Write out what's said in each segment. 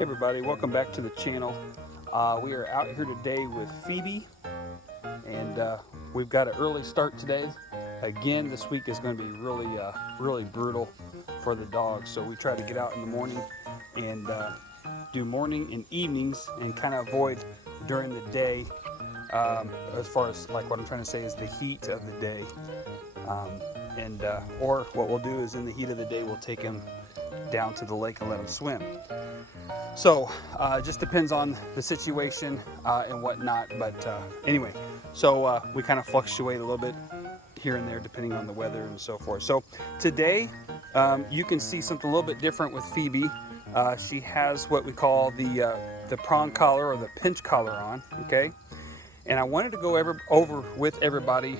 Hey everybody, welcome back to the channel. We are out here today with Phoebe, and we've got an early start today. Again, this week is going to be really brutal for the dogs, so we try to get out in the morning and do morning and evenings and kind of avoid during the day, as far as like what I'm trying to say is the heat of the day. Or what we'll do is in the heat of the day, we'll take them down to the lake and let them swim. So it just depends on the situation and whatnot. But anyway, so we kind of fluctuate a little bit here and there depending on the weather and so forth. So today you can see something a little bit different with Phoebe. She has what we call the prong collar or the pinch collar on, okay? And I wanted to go over with everybody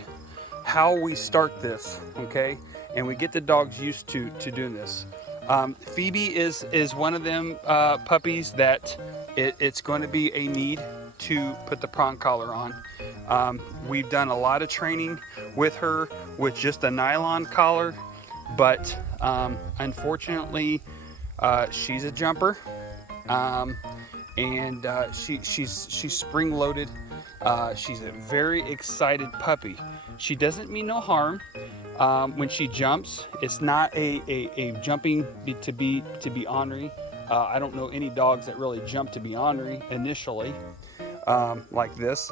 how we start this, okay? And we get the dogs used to doing this. Phoebe is one of them puppies that it's going to be a need to put the prong collar on. We've done a lot of training with her with just a nylon collar, but unfortunately she's a jumper, and she's spring loaded. She's a very excited puppy. She doesn't mean no harm. When she jumps, it's not a jumping to be ornery. I don't know any dogs that really jump to be ornery initially, like this.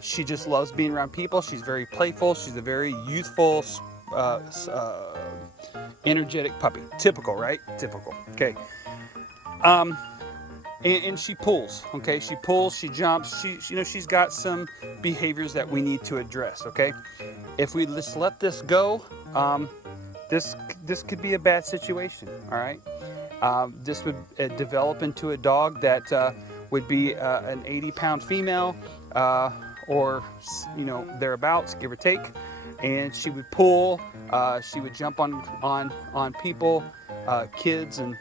She just loves being around people. She's very playful. She's a very youthful, energetic puppy. Typical, right? Typical. Okay. And she pulls, okay? She pulls, she jumps, she's got some behaviors that we need to address, okay? If we just let this go, this could be a bad situation, all right? This would develop into a dog that would be an 80-pound female, or thereabouts, give or take, and she would pull, she would jump on people, kids and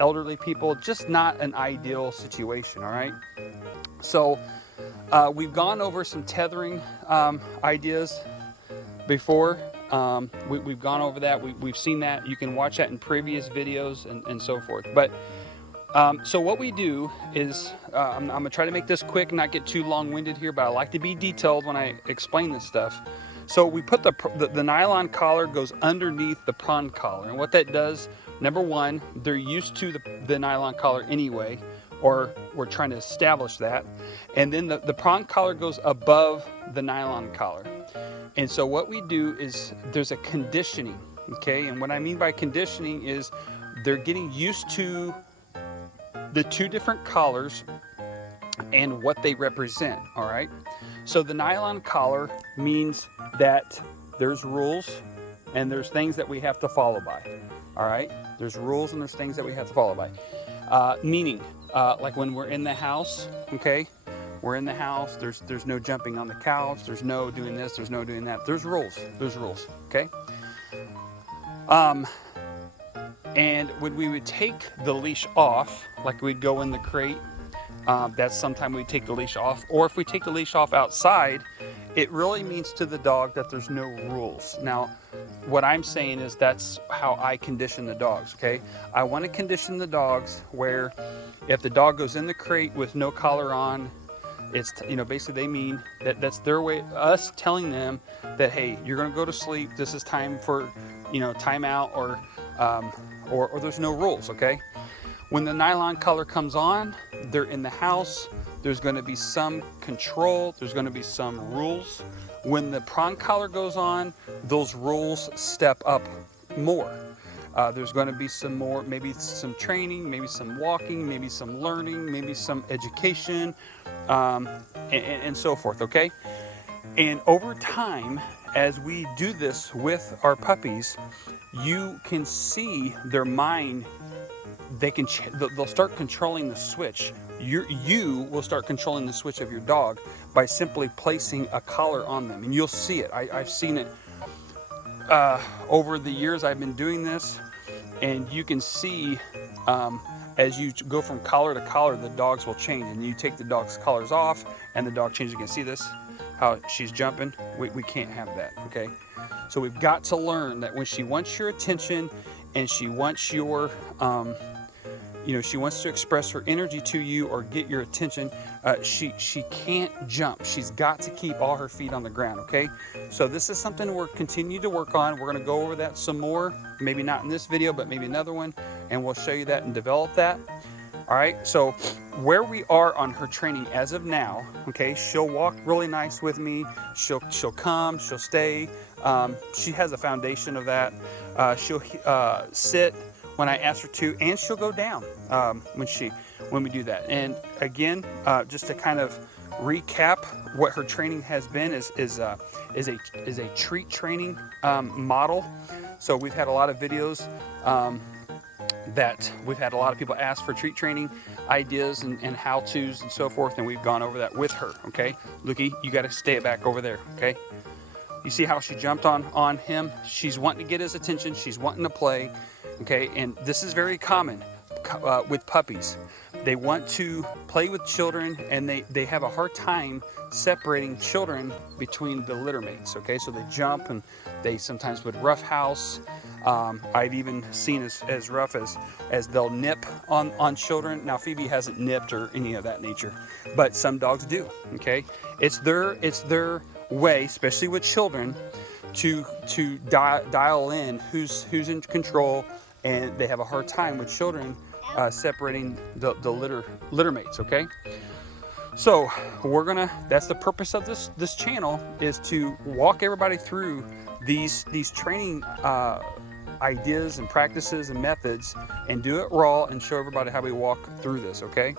elderly people. Just not an ideal situation, all right? So we've gone over some tethering ideas before. We've gone over that. We've seen that. You can watch that in previous videos and so forth. But so what we do is, I'm going to try to make this quick and not get too long-winded here, but I like to be detailed when I explain this stuff. So we put the nylon collar goes underneath the prong collar, and what that does, number one, they're used to the nylon collar anyway, or we're trying to establish that, and then the prong collar goes above the nylon collar. And so what we do is there's a conditioning, okay? And what I mean by conditioning is they're getting used to the two different collars and what they represent, all right? So the nylon collar means that there's rules and there's things that we have to follow by, all right? There's rules and there's things that we have to follow by. Meaning, like when we're in the house, okay? We're in the house, there's no jumping on the couch, there's no doing this, there's no doing that. There's rules, okay? And when we would take the leash off, like we'd go in the crate, that's sometime we take the leash off, or if we take the leash off outside, it really means to the dog that there's no rules. Now, what I'm saying is that's how I condition the dogs, okay? I want to condition the dogs where if the dog goes in the crate with no collar on, it's, basically they mean that's their way, us telling them that, hey, you're going to go to sleep, this is time for, time out, or there's no rules, okay? When the nylon collar comes on, they're in the house, there's going to be some control, there's going to be some rules. When the prong collar goes on, those rules step up more. There's going to be some more, maybe some training, maybe some walking, maybe some learning, maybe some education, and so forth, okay? And over time, as we do this with our puppies, you can see their mind. They'll start controlling the switch. You will start controlling the switch of your dog by simply placing a collar on them, and you'll see it. I've seen it over the years I've been doing this, and you can see as you go from collar to collar, the dogs will change, and you take the dog's collars off, and the dog changes again. See this? How she's jumping? We can't have that, okay? So we've got to learn that when she wants your attention and she wants your you know, she wants to express her energy to you or get your attention, she can't jump. She's got to keep all her feet on the ground, okay? So this is something we're continuing to work on. We're gonna go over that some more, maybe not in this video, but maybe another one, and we'll show you that and develop that. All right, so where we are on her training as of now, okay, she'll walk really nice with me. She'll come, she'll stay. She has a foundation of that. She'll sit when I ask her to, and she'll go down when we do that. And again, just to kind of recap what her training has been is a treat training model. So we've had a lot of videos that we've had a lot of people ask for treat training ideas and how-tos and so forth, and we've gone over that with her, okay? Looky, you got to stay it back over there, okay? You see how she jumped on him? She's wanting to get his attention. She's wanting to play, okay? And this is very common with puppies. They want to play with children, and they have a hard time separating children between the litter mates, okay? So they jump, and they sometimes would roughhouse. I've even seen as rough as they'll nip on children. Now Phoebe hasn't nipped or any of that nature, but some dogs do, okay? It's their way, especially with children, to dial in who's in control, and they have a hard time with children separating the litter mates, okay? So that's the purpose of this channel, is to walk everybody through these training ideas and practices and methods, and do it raw and show everybody how we walk through this, okay?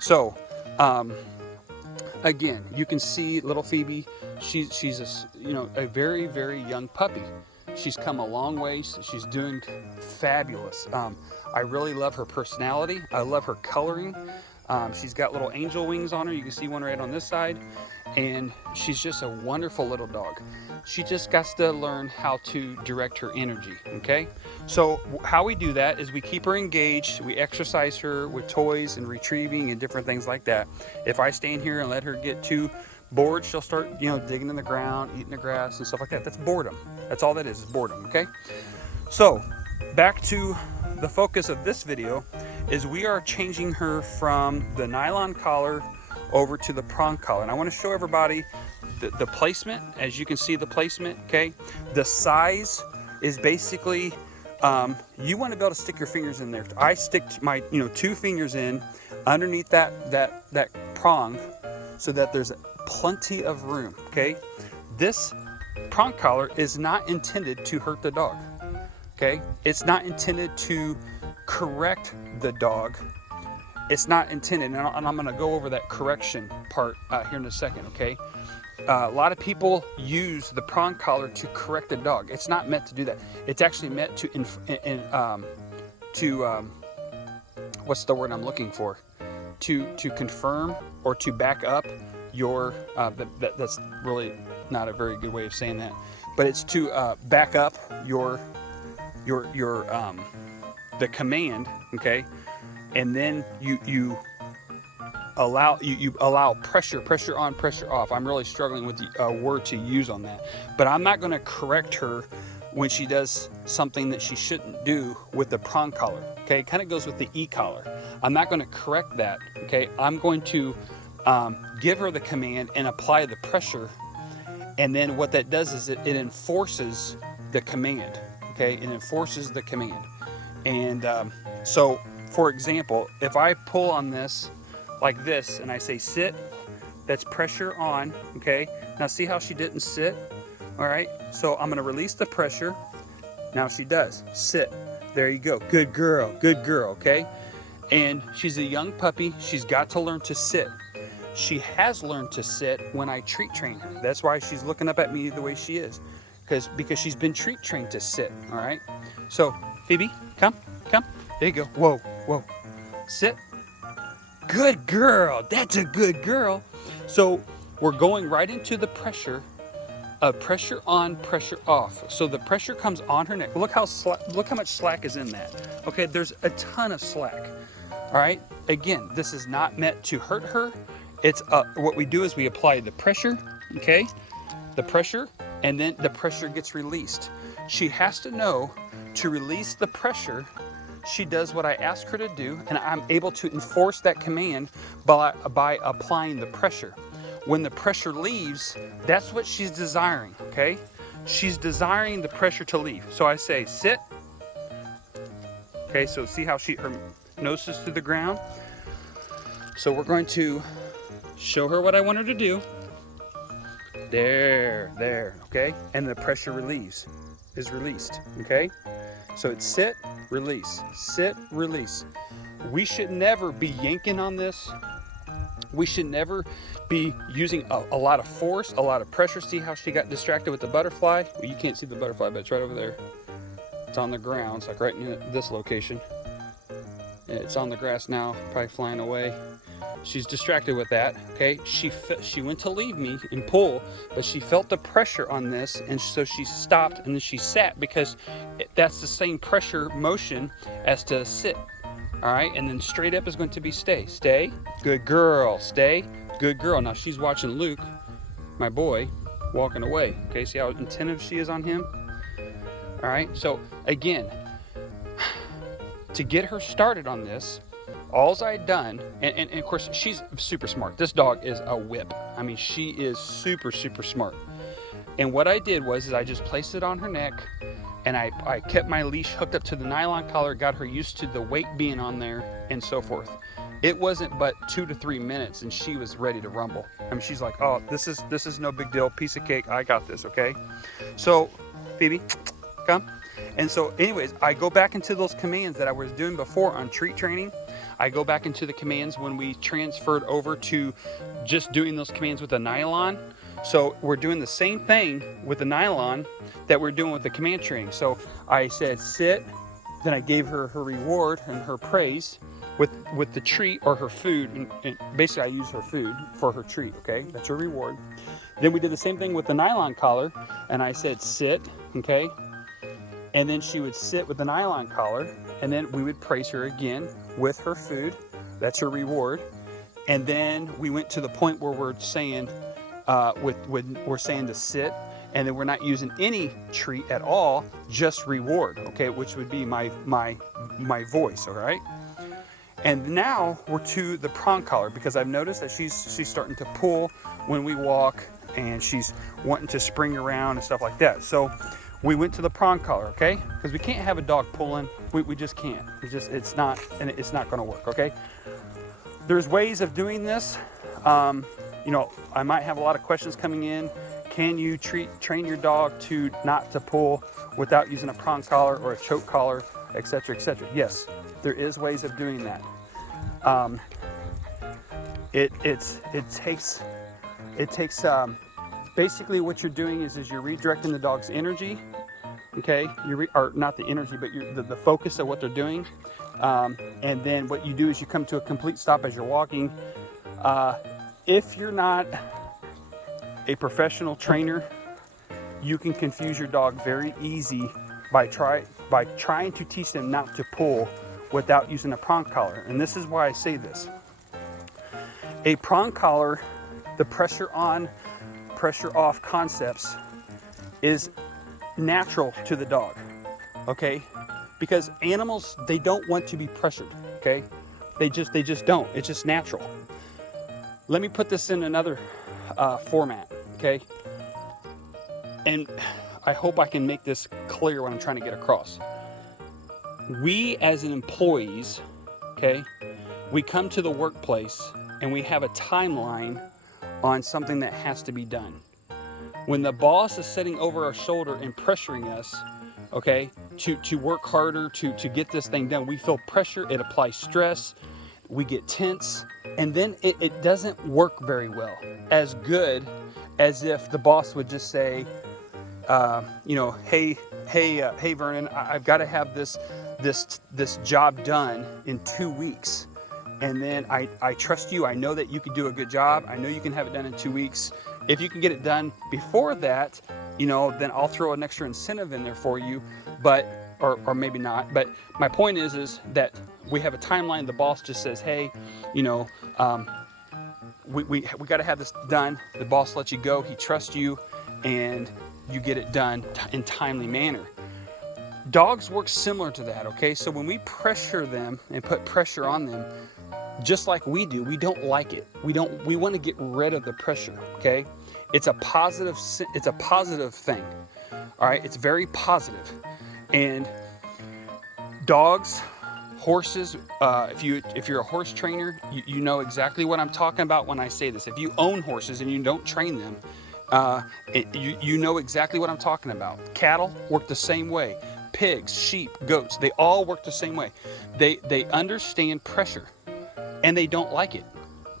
So again, you can see little Phoebe. She's a very, very young puppy. She's come a long way. She's doing fabulous. I really love her personality. I love her coloring. She's got little angel wings on her. You can see one right on this side. And she's just a wonderful little dog. She just got to learn how to direct her energy, okay? So how we do that is we keep her engaged. We exercise her with toys and retrieving and different things like that. If I stand here and let her get too bored, she'll start, digging in the ground, eating the grass and stuff like that. That's boredom. That's all that is boredom, okay? So back to the focus of this video is we are changing her from the nylon collar over to the prong collar. And I want to show everybody the placement. As you can see, the placement, okay? The size is basically, you want to be able to stick your fingers in there. I stick my 2 fingers in underneath that prong so that there's plenty of room, okay? This prong collar is not intended to hurt the dog, okay? It's not intended to correct the dog. It's not intended, and I'm going to go over that correction part here in a second, okay? A lot of people use the prong collar to correct the dog. It's not meant to do that. It's actually meant to what's the word I'm looking for? To confirm or to back up your. That's really not a very good way of saying that, but it's to back up your the command, okay? And then you allow pressure on, pressure off. I'm really struggling with the word to use on that, but I'm not going to correct her when she does something that she shouldn't do with the prong collar, okay? It kind of goes with the e-collar. I'm not going to correct that, okay? I'm going to give her the command and apply the pressure, and then what that does is it enforces the command, okay? It enforces the command. And so for example, if I pull on this like this and I say sit, that's pressure on, okay? Now see how she didn't sit? All right, so I'm gonna release the pressure. Now she does, sit. There you go, good girl, okay? And she's a young puppy, she's got to learn to sit. She has learned to sit when I treat train her. That's why she's looking up at me the way she is, because she's been treat trained to sit, all right? So Phoebe, come. There you go. Whoa. Sit. Good girl. That's a good girl. So we're going right into the pressure of pressure on, pressure off. So the pressure comes on her neck. Look how much slack is in that. Okay, there's a ton of slack. All right. Again, this is not meant to hurt her. It's what we do is we apply the pressure. Okay, the pressure, and then the pressure gets released. She has to know to release the pressure. she does what I ask her to do, and I'm able to enforce that command by applying the pressure. When the pressure leaves, that's what she's desiring, okay? She's desiring the pressure to leave. So I say, sit. Okay, so see how her nose is to the ground? So we're going to show her what I want her to do. There, okay? And the pressure is released, okay? So it's sit, release, sit, release. We should never be yanking on this. We should never be using a lot of force, a lot of pressure. See how she got distracted with the butterfly? Well, you can't see the butterfly, but it's right over there. It's on the ground. It's like right in this location. It's on the grass now, probably flying away. She's distracted with that, okay? She went to leave me and pull, but she felt the pressure on this, and so she stopped, and then she sat, because that's the same pressure motion as to sit, all right? And then straight up is going to be stay, good girl, stay, good girl. Now she's watching Luke, my boy, walking away, okay? See how attentive she is on him? All right, so again, to get her started on this, all I done, and of course she's super smart. This dog is a whip. I mean, she is super, super smart. And what I did was I just placed it on her neck, and I kept my leash hooked up to the nylon collar, got her used to the weight being on there, and so forth. It wasn't but 2 to 3 minutes, and she was ready to rumble. I mean, she's like, oh, this is no big deal, piece of cake, I got this, okay? So, Phoebe, come. And so anyways, I go back into those commands that I was doing before on treat training. I go back into the commands when we transferred over to just doing those commands with the nylon. So we're doing the same thing with the nylon that we're doing with the command training. So I said sit, then I gave her her reward and her praise with the treat or her food. And basically I use her food for her treat, okay? That's her reward. Then we did the same thing with the nylon collar, and I said sit, okay? And then she would sit with the nylon collar, and then we would praise her again with her food. That's her reward. And then we went to the point where we're saying, we're saying to sit, and then we're not using any treat at all, just reward, okay, which would be my voice, all right? And now we're to the prong collar, because I've noticed that she's starting to pull when we walk, and she's wanting to spring around and stuff like that. So we went to the prong collar, okay? Because we can't have a dog pulling. We just can't. It's not going to work, okay? There's ways of doing this. You know, I might have a lot of questions coming in. Can you train your dog not to pull without using a prong collar or a choke collar, etc., etc.? Yes, there is ways of doing that. It takes basically what you're doing is you're redirecting the dog's energy, okay? Or not the energy, but the focus of what they're doing. And then what you do is you come to a complete stop as you're walking. If you're not a professional trainer, you can confuse your dog very easy by trying to teach them not to pull without using a prong collar. And this is why I say this. A prong collar, the pressure on, pressure off concepts is natural to the dog, okay? Because animals, they don't want to be pressured, okay? They just don't. It's just natural. Let me put this in another format, okay? And I hope I can make this clear what I'm trying to get across. We as employees, okay, we come to the workplace and we have a timeline on something that has to be done. When the boss is sitting over our shoulder and pressuring us, okay, to work harder, to get this thing done, we feel pressure, it applies stress, we get tense, and then it doesn't work very well. As good as if the boss would just say, you know, hey Vernon, I've got to have this job done in 2 weeks. And then I trust you. I know that you can do a good job. I know you can have it done in 2 weeks. If you can get it done before that, you know, then I'll throw an extra incentive in there for you, but, or maybe not. But my point is that we have a timeline. The boss just says, hey, you know, we got to have this done. The boss lets you go. He trusts you, and you get it done in timely manner. Dogs work similar to that, okay? So when we pressure them and put pressure on them, just like we do, we don't like it. We want to get rid of the pressure, okay? It's a positive thing. All right, it's very positive. And dogs, horses, if you're a horse trainer, you know exactly what I'm talking about when I say this. If you own horses and you don't train them, you know exactly what I'm talking about. Cattle work the same way. Pigs, sheep, goats, they all work the same way. They understand pressure and they don't like it,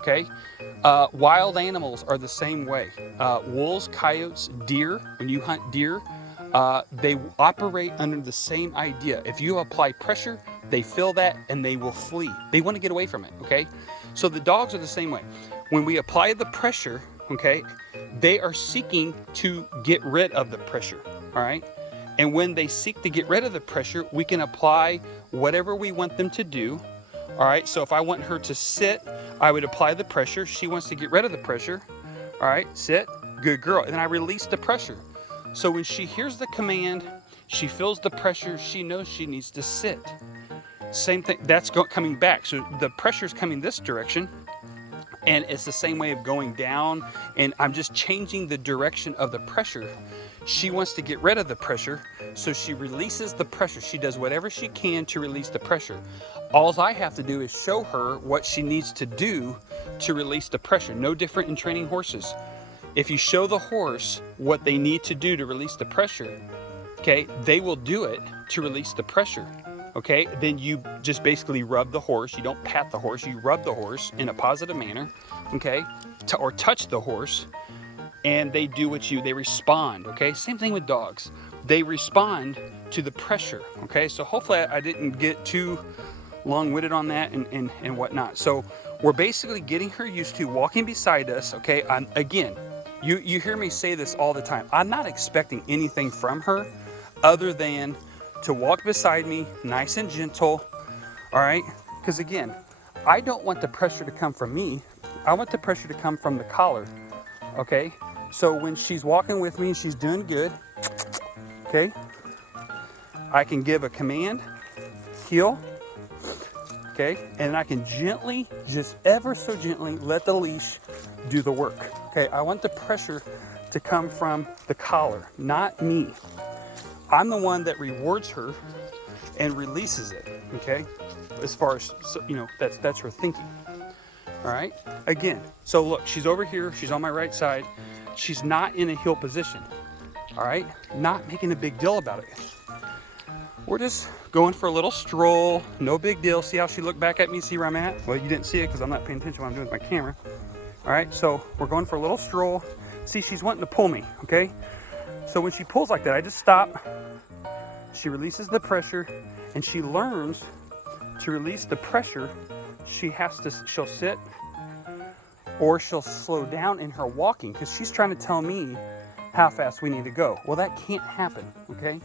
okay? Wild animals are the same way. Wolves, coyotes, deer, when you hunt deer, they operate under the same idea. If you apply pressure, they feel that and they will flee. They want to get away from it, okay? So the dogs are the same way. When we apply the pressure, okay, they are seeking to get rid of the pressure, all right? And when they seek to get rid of the pressure, we can apply whatever we want them to do, all right? So if I want her to sit, I would apply the pressure. She wants to get rid of the pressure, all right? Sit, good girl. And then I release the pressure. So when she hears the command, she feels the pressure, she knows she needs to sit. Same thing, that's coming back. So the pressure's coming this direction, and it's the same way of going down, and I'm just changing the direction of the pressure. She wants to get rid of the pressure, so she releases the pressure. She does whatever she can to release the pressure. All I have to do is show her what she needs to do to release the pressure. No different in training horses. If you show the horse what they need to do to release the pressure, okay, they will do it to release the pressure. Okay, then you just basically rub the horse. You don't pat the horse, you rub the horse in a positive manner, okay, or touch the horse, and they do they respond, okay? Same thing with dogs. They respond to the pressure, okay? So hopefully I didn't get too long-winded on that and whatnot. So we're basically getting her used to walking beside us, okay? Again, you hear me say this all the time. I'm not expecting anything from her other than to walk beside me, nice and gentle, all right? Because again, I don't want the pressure to come from me. I want the pressure to come from the collar, okay? So when she's walking with me and she's doing good, okay, I can give a command, heel, okay? And I can gently, just ever so gently, let the leash do the work, okay? I want the pressure to come from the collar, not me. I'm the one that rewards her and releases it, okay? As far as, that's her thinking, all right? Again, so look, she's over here, she's on my right side. She's not in a heel position, all right? Not making a big deal about it. We're just going for a little stroll, no big deal. See how she looked back at me, see where I'm at? Well, you didn't see it because I'm not paying attention to what I'm doing with my camera. All right, so we're going for a little stroll. See, she's wanting to pull me, okay? So when she pulls like that, I just stop. She releases the pressure, and she learns to release the pressure. She'll sit, or she'll slow down in her walking because she's trying to tell me how fast we need to go. Well, that can't happen, okay?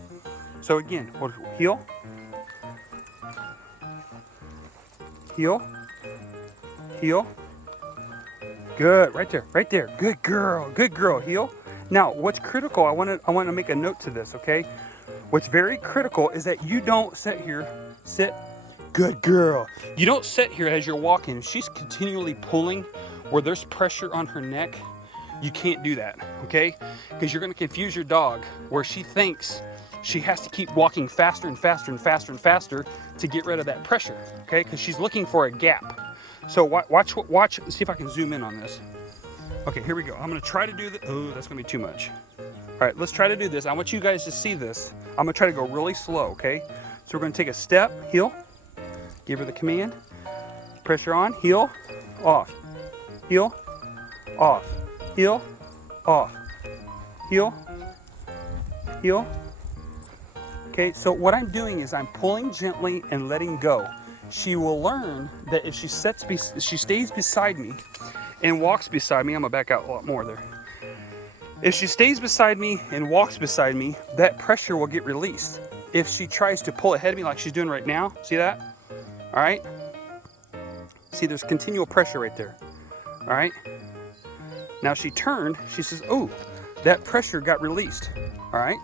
So again, we'll heel, heel, heel. Good, right there, good girl, heel. Now, what's critical, I want to make a note to this, okay? What's very critical is that you don't sit, good girl. You don't sit here as you're walking. If she's continually pulling where there's pressure on her neck, you can't do that, okay? Because you're gonna confuse your dog where she thinks she has to keep walking faster and faster and faster and faster to get rid of that pressure, okay? Because she's looking for a gap. So watch, see if I can zoom in on this. Okay, here we go. I'm gonna try to do this. Oh, that's gonna be too much. All right, let's try to do this. I want you guys to see this. I'm gonna try to go really slow, okay? So we're gonna take a step, heel, give her the command, pressure on, heel, off, heel, off, heel, off, heel, heel. Okay, so what I'm doing is I'm pulling gently and letting go. She will learn that if she stays beside me and walks beside me, I'm gonna back out a lot more there. If she stays beside me and walks beside me, that pressure will get released. If she tries to pull ahead of me like she's doing right now, see that? All right? See, there's continual pressure right there. All right? Now she turned, she says, oh, that pressure got released. All right?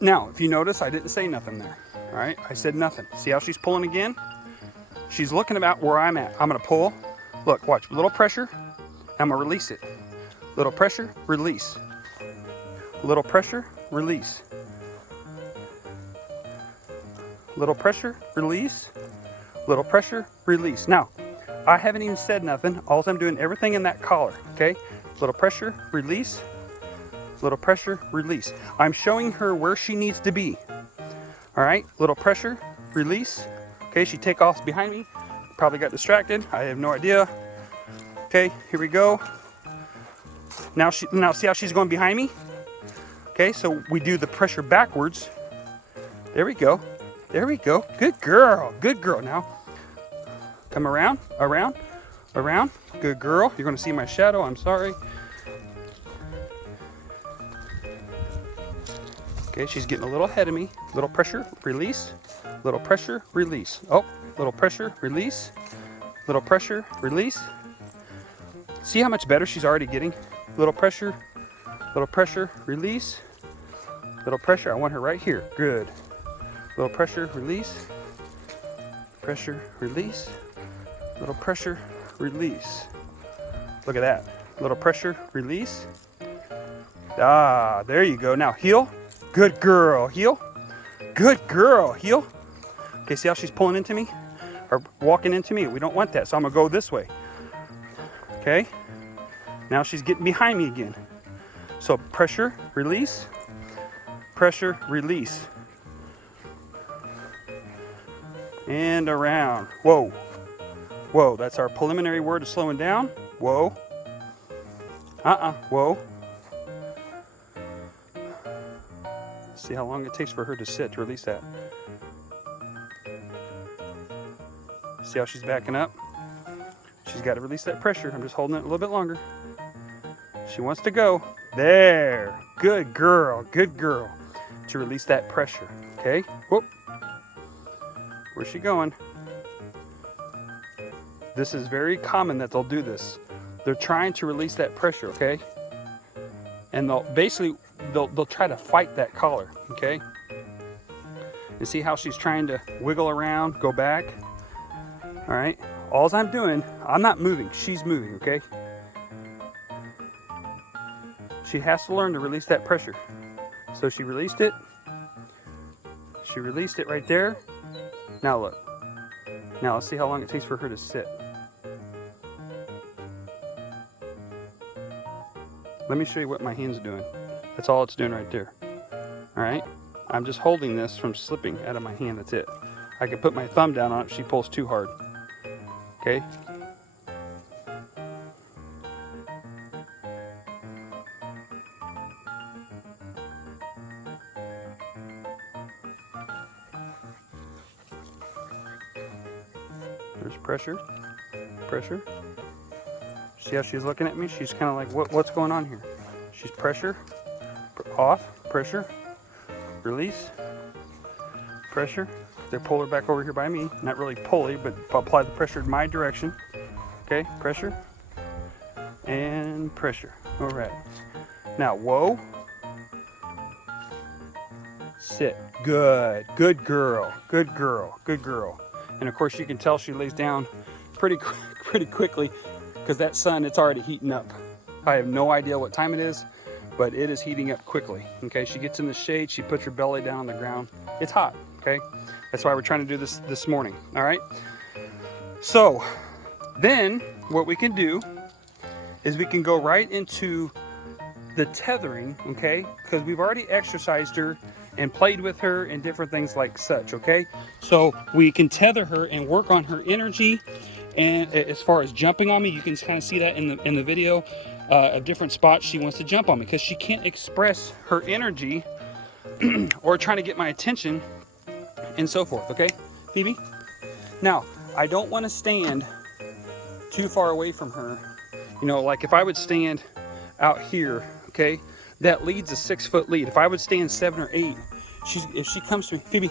Now, if you notice, I didn't say nothing there. All right, I said nothing. See how she's pulling again? She's looking about where I'm at. I'm gonna pull. Look, watch, a little pressure. I'm gonna release it. Little pressure, release. Little pressure, release. Little pressure, release. Little pressure, release. Now, I haven't even said nothing. All I'm doing, everything in that collar, okay? Little pressure, release. Little pressure, release. I'm showing her where she needs to be. All right, little pressure, release. Okay, she take off behind me. Probably got distracted. I have no idea. Okay, here we go. Now see how she's going behind me? Okay, so we do the pressure backwards. There we go. There we go. Good girl. Good girl. Now, come around, around, around. Good girl. You're going to see my shadow. I'm sorry. Okay, she's getting a little ahead of me. Little pressure, release. Little pressure, release. Oh, little pressure, release. Little pressure, release. See how much better she's already getting? Little pressure, release. Little pressure. I want her right here. Good. Little pressure, release. Pressure, release. Little pressure, release. Look at that. Little pressure, release. Ah, there you go. Now heel. Good girl. Heel. Good girl. Heel. Okay, see how she's pulling into me? Or walking into me? We don't want that, so I'm going to go this way. Okay. Now she's getting behind me again. So pressure, release. Pressure, release. And around. Whoa. Whoa, that's our preliminary word of slowing down. Whoa. Whoa. See how long it takes for her to sit to release that. See how she's backing up? She's got to release that pressure. I'm just holding it a little bit longer. She wants to go. There. Good girl. Good girl. To release that pressure. Okay. Whoop. Where's she going? This is very common that they'll do this. They're trying to release that pressure, okay? And they'll try to fight that collar, okay? And see how she's trying to wiggle around, go back. All right. All I'm doing, I'm not moving. She's moving, okay? She has to learn to release that pressure. So she released it. She released it right there. Now look. Now let's see how long it takes for her to sit. Let me show you what my hand's doing. That's all it's doing right there. All right? I'm just holding this from slipping out of my hand. That's it. I can put my thumb down on it if she pulls too hard. Okay? There's pressure. Pressure. See how she's looking at me? She's kind of like, what's going on here? She's pressure. Off. Pressure. Release. Pressure. They pull her back over here by me. Not really pulley, but apply the pressure in my direction. Okay, pressure. And pressure. All right. Now, whoa. Sit. Good. Good girl. Good girl. Good girl. And of course, you can tell she lays down pretty quickly because that sun, it's already heating up. I have no idea what time it is, but it is heating up quickly. Okay, she gets in the shade. She puts her belly down on the ground. It's hot. Okay. That's why we're trying to do this morning, all right? So then what we can do is we can go right into the tethering, okay? Because we've already exercised her and played with her and different things like such, okay? So we can tether her and work on her energy. And as far as jumping on me, you can kind of see that in the video of different spots she wants to jump on me because she can't express her energy or trying to get my attention and so forth, okay, Phoebe? Now, I don't want to stand too far away from her. You know, like if I would stand out here, okay, that lead's a 6-foot lead. If I would stand 7 or 8, if she comes to me, Phoebe,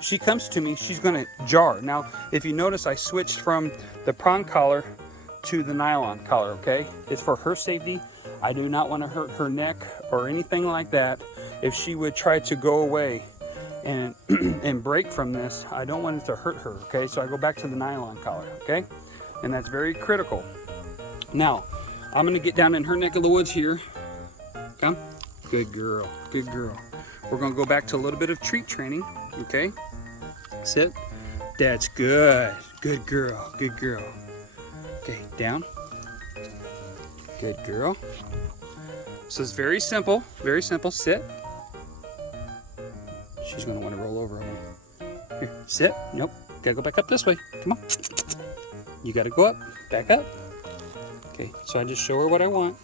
she comes to me, she's going to jar. Now, if you notice, I switched from the prong collar to the nylon collar, okay? It's for her safety. I do not want to hurt her neck or anything like that. if she would try to go away and and break from this, I don't want it to hurt her, okay? So I go back to the nylon collar, okay? And that's very critical. Now, I'm gonna get down in her neck of the woods here. Come. Good girl, good girl. We're gonna go back to a little bit of treat training, okay? Sit. That's good. Good girl, good girl. Okay, down. Good girl. So it's very simple, very simple. Sit. She's gonna wanna roll over on me. Here, sit. Nope, gotta go back up this way. Come on. You gotta go up, back up. Okay, so I just show her what I want.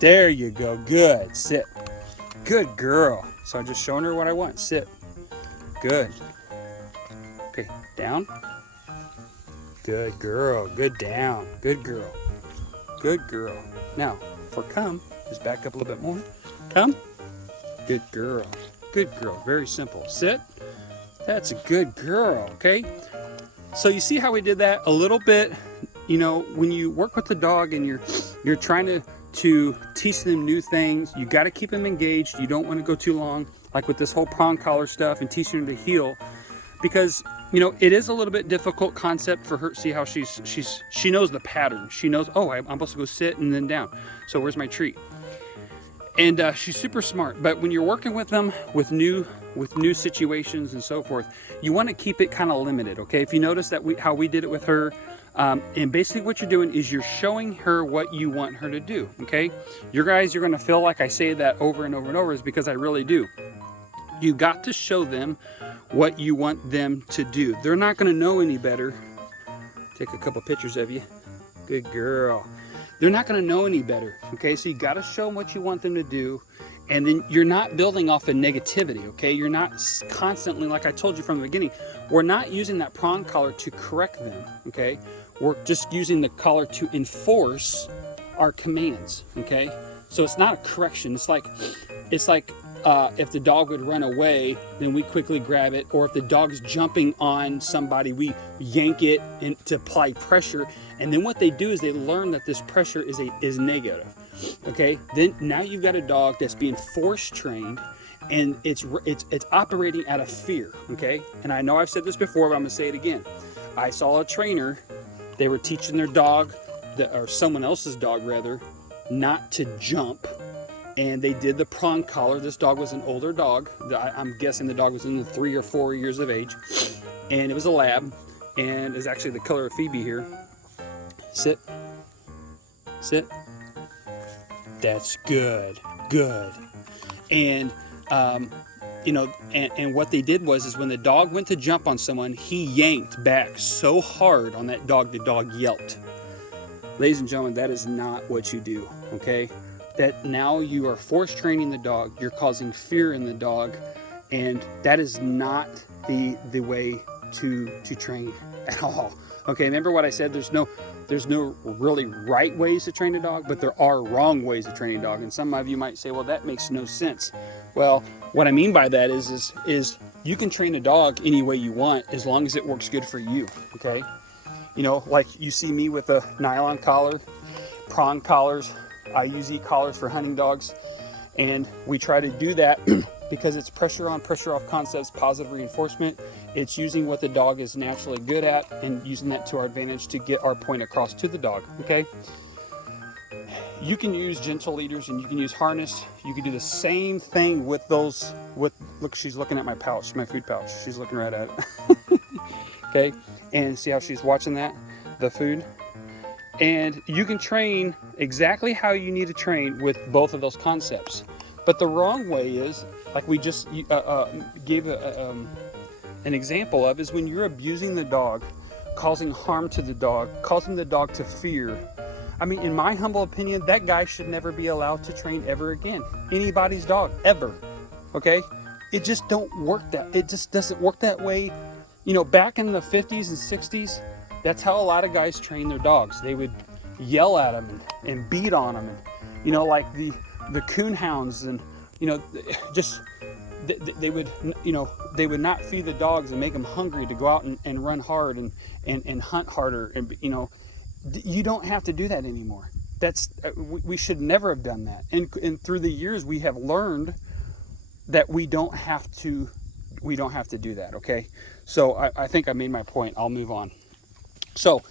There you go, good, sit. Good girl. So I'm just showing her what I want, sit. Good. Okay, down. Good girl, good down, good girl. Good girl. Now, for come, just back up a little bit more. Come. Good girl, good girl, very simple. Sit. That's a good girl, okay? So you see how we did that a little bit, you know, when you work with the dog and you're trying to teach them new things, you got to keep them engaged. You don't want to go too long, like with this whole prong collar stuff and teaching her to heel, because you know it is a little bit difficult concept for her. See how she knows the pattern. She knows, oh, I'm supposed to go sit and then down. So where's my treat? And she's super smart. But when you're working with them with new situations and so forth, you want to keep it kind of limited. Okay, if you notice that how we did it with her. And basically what you're doing is you're showing her what you want her to do, okay? You're going to feel like I say that over and over and over is because I really do. You got to show them what you want them to do. They're not going to know any better. Take a couple pictures of you. Good girl. They're not going to know any better, okay? So you got to show them what you want them to do. And then you're not building off of negativity, okay? You're not constantly, like I told you from the beginning, we're not using that prong collar to correct them, okay? We're just using the collar to enforce our commands, okay? So it's not a correction. It's like if the dog would run away, then we quickly grab it. Or if the dog's jumping on somebody, we yank it and to apply pressure. And then what they do is they learn that this pressure is negative. Okay, then now you've got a dog that's being force trained, and it's operating out of fear. Okay, and I know I've said this before, but I'm gonna say it again. I saw a trainer; they were teaching their dog, or someone else's dog rather, not to jump, and they did the prong collar. This dog was an older dog. I'm guessing the dog was in the 3 or 4 years of age, and it was a lab, and it's actually the color of Phoebe here. Sit, sit. That's good, good. And, you know, and what they did is when the dog went to jump on someone, he yanked back so hard on that dog, the dog yelped. Ladies and gentlemen, that is not what you do, okay? That now you are force training the dog, you're causing fear in the dog, and that is not the way to train at all. Okay, remember what I said, there's no really right ways to train a dog, but there are wrong ways to train a dog. And some of you might say, well, that makes no sense. Well, what I mean by that is you can train a dog any way you want as long as it works good for you, okay? You know, like you see me with a nylon collar, prong collars. I use e-collars for hunting dogs, and we try to do that because it's pressure on, pressure off concepts, positive reinforcement. It's using what the dog is naturally good at and using that to our advantage to get our point across to the dog, okay? You can use gentle leaders and you can use harness. You can do the same thing with those, look, she's looking at my pouch, my food pouch. She's looking right at it, okay? And see how she's watching that, the food? And you can train exactly how you need to train with both of those concepts. But the wrong way is, like we just gave an example of, is when you're abusing the dog, causing harm to the dog, causing the dog to fear. I mean, in my humble opinion, that guy should never be allowed to train ever again. Anybody's dog, ever. Okay? It just doesn't work that way. You know, back in the 50s and 60s, that's how a lot of guys train their dogs. They would yell at them and beat on them, and you know, like the coon hounds, and you know, just they would not feed the dogs and make them hungry to go out and run hard and hunt harder. And you know, you don't have to do that anymore. we should never have done that. And through the years, we have learned that we don't have to do that. Okay, so I think I made my point. I'll move on. So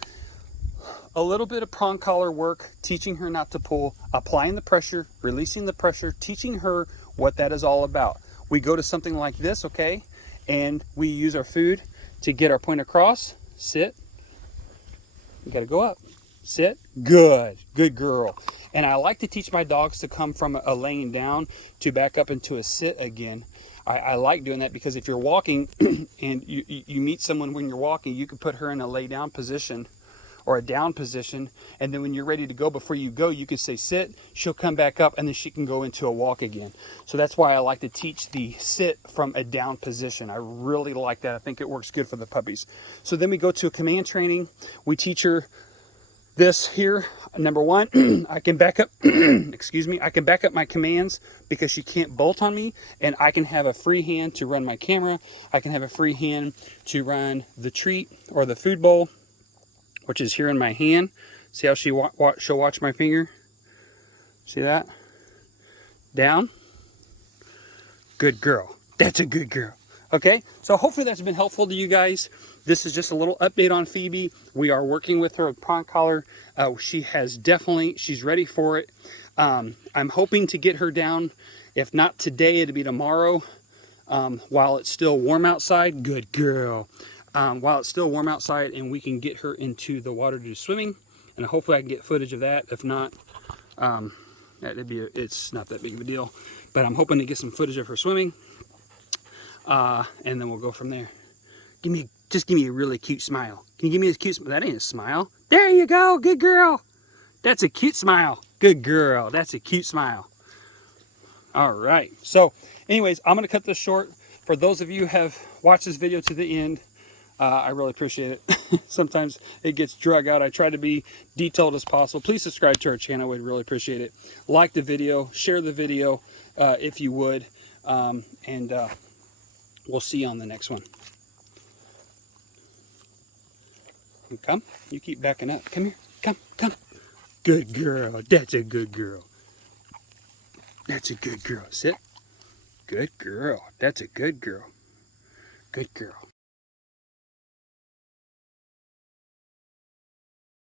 a little bit of prong collar work, teaching her not to pull, applying the pressure, releasing the pressure, teaching her what that is all about. We go to something like this, okay, and we use our food to get our point across. Sit. You got to go up. Sit. Good girl. And I like to teach my dogs to come from a laying down to back up into a sit again. I like doing that because if you're walking and you meet someone when you're walking, you can put her in a lay down position or a down position, and then when you're ready to go, before you go, you can say sit, she'll come back up, and then she can go into a walk again. So that's why I like to teach the sit from a down position. I really like that. I think it works good for the puppies. So then we go to a command training. We teach her this here. Number one, I can back up, excuse me, I can back up my commands because she can't bolt on me, and I can have a free hand to run my camera. I can have a free hand to run the treat or the food bowl, which is here in my hand. See how she'll watch my finger? See that? Down. Good girl. That's a good girl. Okay, so hopefully that's been helpful to you guys. This is just a little update on Phoebe. We are working with her with prong collar. She's ready for it. I'm hoping to get her down. If not today, it'll be tomorrow. While it's still warm outside. Good girl. While it's still warm outside, and we can get her into the water to do swimming, and hopefully I can get footage of that. If not, it's not that big of a deal, but I'm hoping to get some footage of her swimming, and then we'll go from there. Just give me a really cute smile. Can you give me a cute smile? That ain't a smile. There you go. Good girl. That's a cute smile. Good girl. That's a cute smile. All right. So anyways, I'm going to cut this short. For those of you who have watched this video to the end, I really appreciate it. Sometimes it gets drug out. I try to be detailed as possible. Please subscribe to our channel. We'd really appreciate it. Like the video, share the video if you would, and we'll see you on the next one. You come. You keep backing up. Come here. Come. Good girl. That's a good girl. That's a good girl. Sit. Good girl. That's a good girl. Good girl.